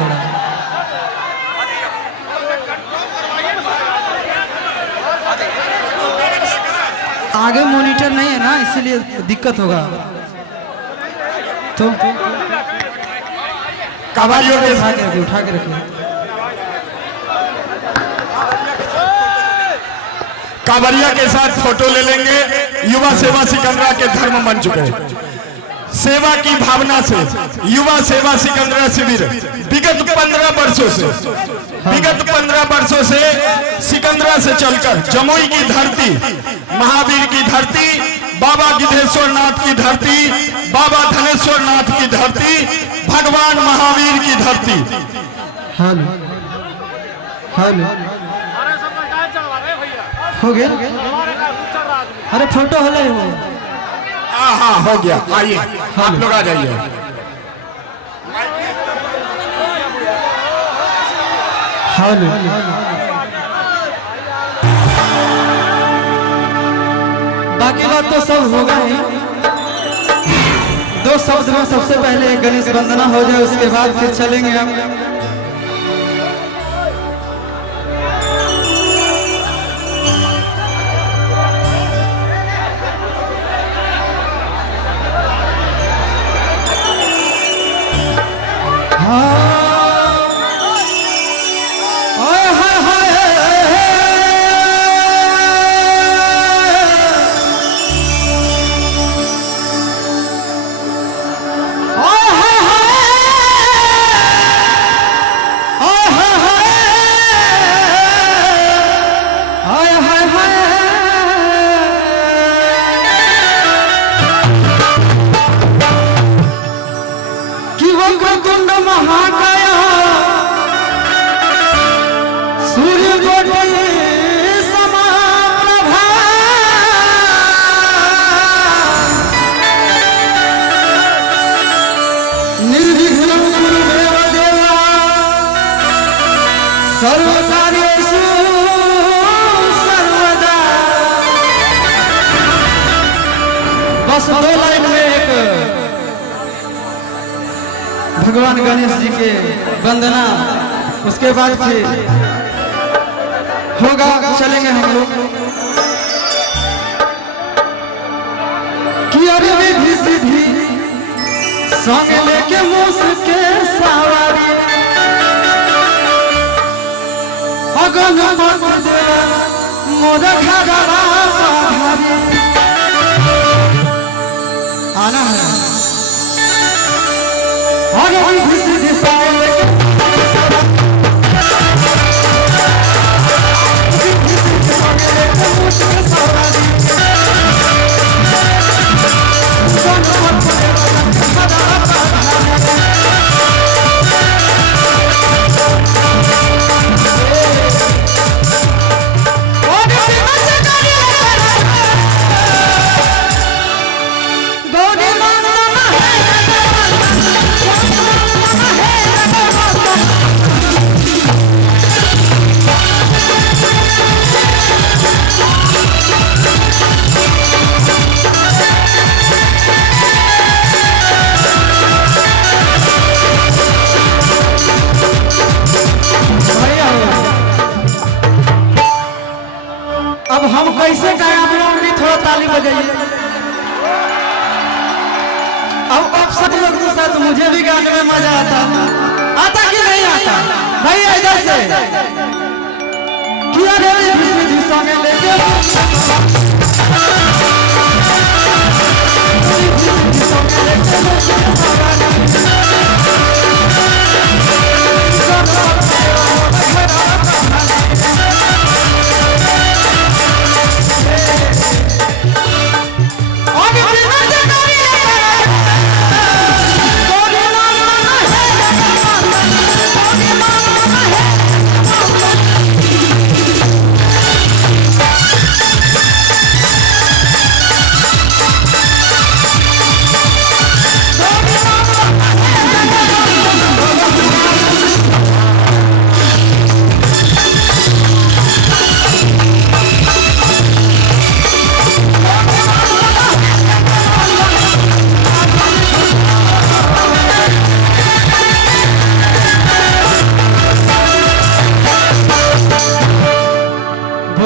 थोड़ा। आगे मॉनिटर नहीं है ना, इसलिए दिक्कत होगा। तो कबाड़ियों के उठा के रखिए। कांवरिया के साथ फोटो ले लेंगे। युवा सेवा सिकंदरा के धर्म मंच पे सेवा की भावना से युवा सेवा सिकंदरा शिविर विगत 15 वर्षों से सिकंदरा से चलकर जमुई की धरती, महावीर की धरती, बाबा गिद्धेश्वर नाथ की धरती, बाबा धनेश्वर नाथ की धरती, भगवान महावीर की धरती। हेलो हेलो हो गया? अरे फोटो हो ले हो। हाँ हो गया। आइए आप लोग आ जाइए। हेलो बाकी बात तो सब होगा ही। 2 शब्द में सबसे पहले गणेश वंदना हो जाए, उसके बाद फिर चलेंगे हम। कुंड महाकाया सूर्य कोटि समाप्रभा निर्विघ्नं कुरुदेव देवा सर्वकार्येषु सर्वदा। बस 2 लाइन में एक भगवान गणेश जी के वंदना, उसके बाद फिर होगा, चलेंगे हम लोग। कि अरे विधि सीधी संग लेके मुसके सवारी अगन मत दे मोर खगड़ा पधारी। आना है और विधि सीधी संग लेके हम कैसे गाएं, आप लोग भी थोड़ा ताली बजाइए। अब सब लोग के साथ मुझे भी गाने में मजा आता कि नहीं आता? भाई इधर से किया रे संगे लेके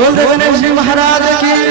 बोल दे गणेश जी महाराज की